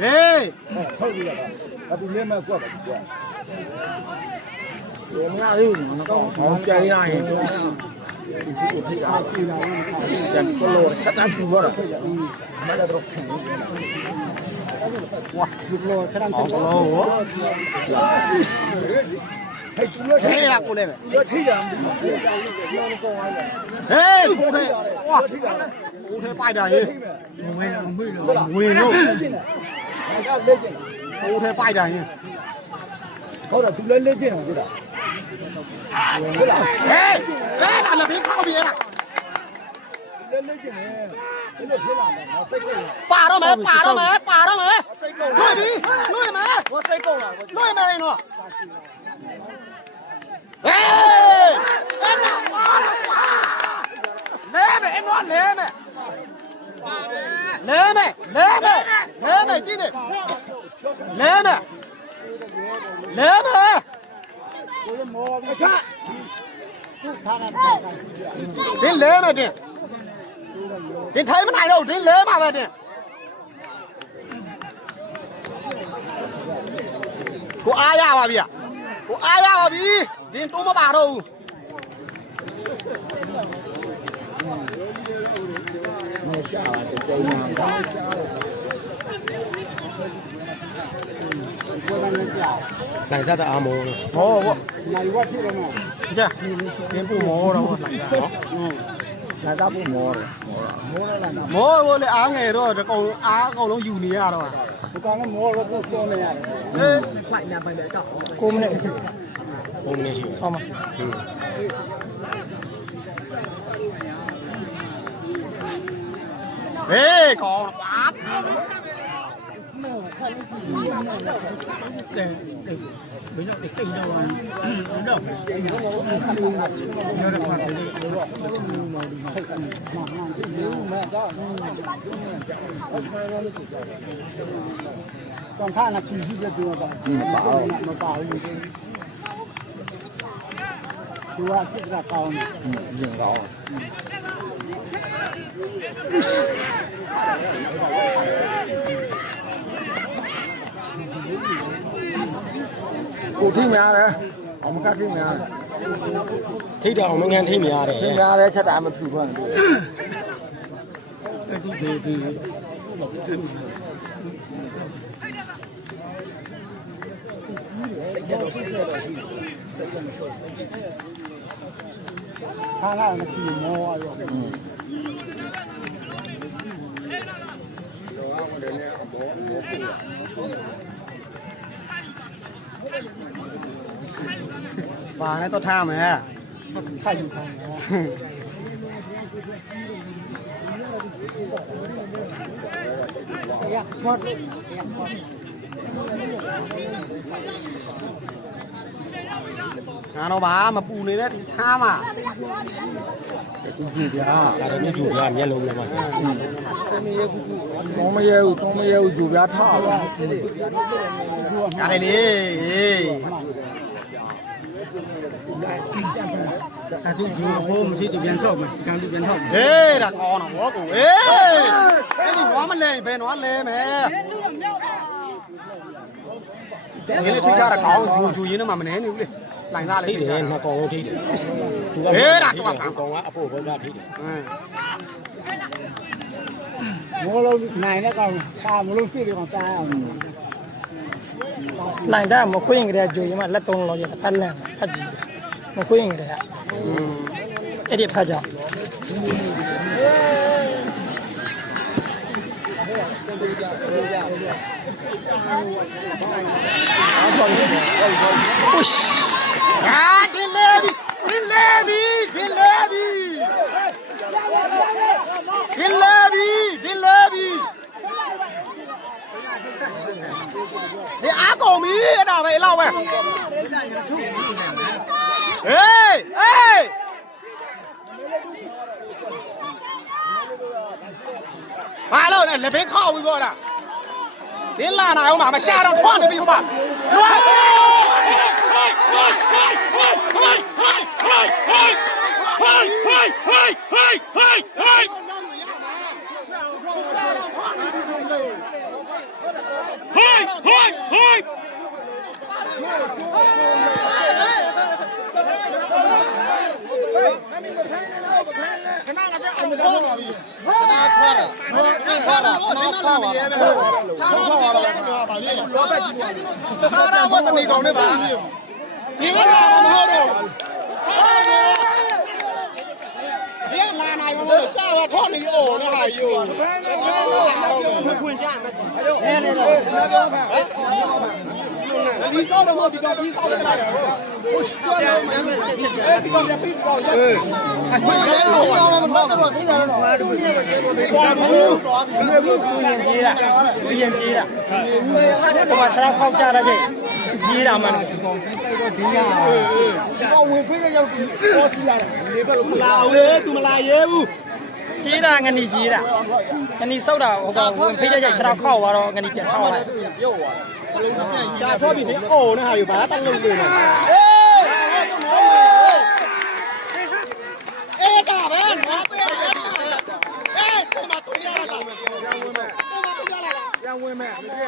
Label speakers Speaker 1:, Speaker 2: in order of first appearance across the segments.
Speaker 1: ဟေး
Speaker 2: ဆောက်ပြီးတော့ဒါသူလည်းမဲ့ကွက်ပါကွက်
Speaker 1: မရသေးဘူးတော့ဟောကြရရင်ကျန်ကလောချက်တန်းပြတော့မလာတော့ခင်ဝါဒီကလောချက်တန်းအောင်လောဟော
Speaker 2: ဟဲ့သူလည်း
Speaker 1: ဟေးလာကိုလည်းပဲ
Speaker 2: သူထိတာမသိဘူး
Speaker 1: ဟေးထိုးထဲဝါထိုးထဲပိုက်တာဟေးဝင်ဝင်လို့
Speaker 2: ဒါကလက်ကျင်
Speaker 1: ထိုးထဲပိုက်တာဟေး
Speaker 2: ဟုတ်တယ်သူလည်းလက်ကျင်အောင်ကြည့်တာဟုတ်လား
Speaker 1: ဟေးဟေးလာလည်းဖေးဖောက်ပြေးလား
Speaker 2: လက်လက်ကျင်နေဘယ်လိုဖြစ်လာလဲငါစိတ်ကုန်
Speaker 1: ပါတော့မယ်ပါတော့မယ်ပါတော့မယ်
Speaker 2: စိတ်ကုန်
Speaker 1: လွှတ်ပြီလွှတ်မယ်
Speaker 2: ငါစိတ်ကုန်လာ
Speaker 1: လွှတ်မယ်နော်ဟေးအဲ့ဒါပါတော့ပါလဲမယ်အမလဲမယ်လဲမယ်လဲမယ်လဲမယ်ကြည့်နေ လဲမယ်လဲမယ်
Speaker 2: မောမချ
Speaker 1: တင်းလဲမယ်တင်းတင်းထိုင်မနိုင်တော့တင်းလဲမှာပဲတင်းကိုအားရပါဗျာကိုအားရပါပြီတင်းတိုးမပါတော့ဘူး
Speaker 3: နိုင်တတ်တဲ့အာမော
Speaker 1: ဟောဘော
Speaker 2: နိုင်ဝတ်ဖြစ်တယ်နော်
Speaker 1: ကြတင်းပူမောတော့ဟုတ်လားနော်
Speaker 2: ဒါကဘုမောတယ်မောရလာနော်
Speaker 1: မောဘောလေအားငယ်တော့အကုန်အားအကုန်လုံးယူနေရတော့
Speaker 2: ဒီကောင်လည်းမောတော့ကိုပြောနေရတယ်
Speaker 1: ဟေး
Speaker 3: 9မိနစ်9မိနစ်ရှိဟုတ်မှာ
Speaker 1: ဟေးကောင်းပါ
Speaker 2: ကောင်ခါကချီရှိတဲ့သူကတော့မပါဘူးမပါဘူးသူကစိတ်ကကောင်းတယ်ရင်ကောင်း
Speaker 1: ကိုထိများတယ်အောင်မကထိများတယ်
Speaker 3: ထိတ်တယ်အောင်မငန်းထိတ်နေရတယ်
Speaker 1: ထိများတယ်ချက်တာမဖြူဘူး
Speaker 3: ဒီဒီဒီ
Speaker 2: ခါကချီမောရော
Speaker 1: ပါနဲ့တော့ထားမယ်
Speaker 2: ခိုက် ယူခိုင်းတယ်
Speaker 1: ငါတော့ပါမပူနေတဲ့ထားမှာ
Speaker 3: ဒီပြားဒါလည်းမြူပြားမျက်လုံးလည်းမှာ
Speaker 2: မောမရဲဘူးတောမရဲဘူးဂျူပြားထားပါ
Speaker 1: ရတယ်လေဟေး
Speaker 2: အတူဂျူဘိုးမရှိတပြန်ဆောက်မယ်ကန်တူပြန်ထောက်
Speaker 1: ဟေးဒါကောင်းတော့ဘောကိုဟေးအဲ့ဒီနွားမလဲဘယ်နွားလဲမယ် ဒီလေထိကြတာကောင်းဂျူဂျူရင်းနဲ့မှမနေနေဘူးလေလိုင်သားလေ
Speaker 3: ထိတ်တယ်နှစ်ကောင်လုံးထိတ်တယ်သူကကောင်ကအဖို့ဘက်ကထိတ်တယ်
Speaker 1: ဟမ်
Speaker 2: မောလုံးနိုင်တဲ့ကောင်ခါမလို့စစ်တယ်ကောင်တားအောင်
Speaker 4: နိုင်တာမခွင့်ရင်ကြတဲ့ဂျိုရင်မလက်သုံးလောရတစ်ဖက်လန့်ဖတ်ကြည့်မခွင့်ရင်ကြတဲ့အဲ့ဒီဖတ်ကြ
Speaker 1: ဟာ ဒီလေဒီဒီလေဒီဒီလေဒီဒီလေဒီဒီလေဒီဒီအားကုန်ပြီအဲ့ဒါပဲအဲ့လောက်ပဲဟေးဟေးဘာလို့လဲလက်ဖေးခောက်ပြီးပေါ့လား ဒီလာနာအောင်မှာမရှာတော့ထွန်းနေပြီဟိုမှာလွား ဟ ခဏလည်းအမခေါ်ပါပြီခဏခေါ်တာခေါ်တာတော့ဒီမှာလာနေရဲပဲထားတော့ပါပါလေလောဘကြီးပါထားတော့ဘာတနေကောင်းနေပါဒီကလာမဟုတ်တော့ဒီလာနာရောရှာတော့ထောနေအိုးနော်ဟာယူခွင်ကြမယ်နဲနဲတော့ ဒီစောတော့မဒီကဒီစောတော့လာရောပြောတယ်အဲဒီကောင်ပြပြီးတော့ရဲခွင်ရဲတော့မဟုတ်တော့ဒီကတော့ငါတို့ညဘာဘူး
Speaker 4: ဘယ်ဘူးကိုရင်ပြေးတာကိုရင်ပြေးတာဟိုမှာဆရာခောက်ကြတာကြိတ်ပြေးတာမှန်တယ်
Speaker 2: ဟောဝင်ခွင့်ရရောက်ပြီးပေါ်စီလာတယ်လေဘက်လို့
Speaker 1: လာလေသူမလာရဲဘူး
Speaker 4: ပြေးတာငနီပြေးတာငနီစောက်တာဟိုကောင်ဝင်ဖေးကြကြဆရာခောက်သွားတော့ငနီပြန်ခောက်လိုက်
Speaker 1: ရှာဖောပြီးဒီအိုးနဲ့ဟာယူဘာတလုံးပေးနေအေးအေးဒါပဲငါပေးရတယ်အေးသူမတူရတာသူမတူရတာ
Speaker 2: ပြန်ဝင်မဲ့ဒီက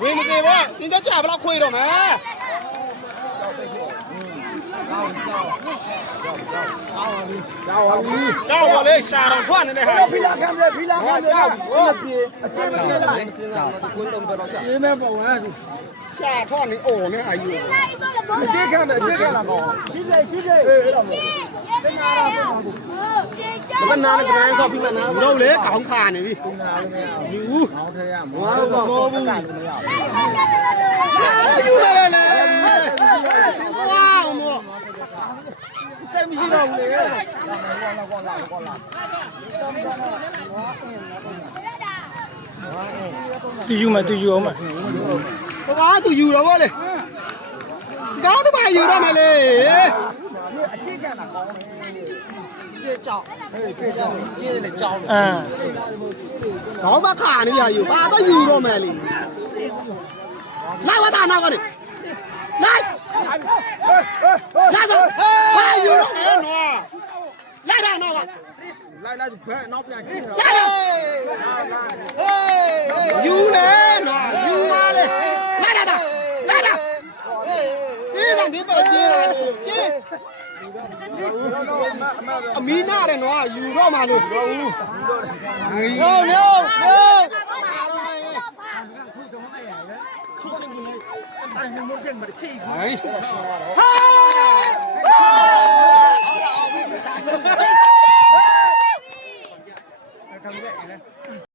Speaker 1: ဝင်းမစေဘောတင်းကြကြဘလောက်ခွေတော့မယ် ကြောက်ပါလေရှာတော့ထွက်နေတဲ့ဟာ
Speaker 2: ဖီလာခံတယ်ဖီလာခံတယ်ဘယ်ပြေအကျဉ်းမပြေလားဒီမဲ့ပေါ်ဝင်သူ
Speaker 1: ရှာထွက်နေအိုးနဲ့ဟာယူ
Speaker 2: အကျဉ်းခံတယ်အကျဉ်းခံလာတော့ရှိလေရှိလေအေးအဲ့တော့
Speaker 1: ဘယ်နာနဲ့ကြမ်းဆော့ပြီးမှနာလို့လေကောင်းခါနေပြီယူ
Speaker 2: အောက်ထဲရမ
Speaker 1: ဝါတော့ဘောဘူး
Speaker 2: မရ
Speaker 1: ယူလာလေဝါမော
Speaker 2: စိတ်မရှိတော့ဘူးလေကောလာကောလာကောလာ
Speaker 4: တူယူမယ်တူယူအောင်မယ်
Speaker 1: ဝါသူယူတော့ဗောလေကောင်းတော့ပါယူတော့မယ်လေ
Speaker 2: အကျဉ်းခံတာကောင်းတယ်
Speaker 1: ပြေကြောက်ပြေကြောက်ကျေးတယ်ကြောက်
Speaker 4: အမ်
Speaker 1: တော့မခါနေရယူဘာတော့ယူတော့မယ်လေလာဝတာနာကနေလိုက် လာစောဘာယူတော့လဲနော်လိုက်တာနော်
Speaker 2: လိုက်လိုက်ဘက်နောက်ပြန်ကြည့်
Speaker 1: လိုက်တော့ဟေးယူလေနော်ယူပါလေလိုက်တာလိုက်တာဒီတော့ဒီပတ်ကြည့်ရကြည့်အမီနာတယ်နော်ယူတော့မှလို့ဟုတ်နော် ဟိုး
Speaker 2: ခံခဲ့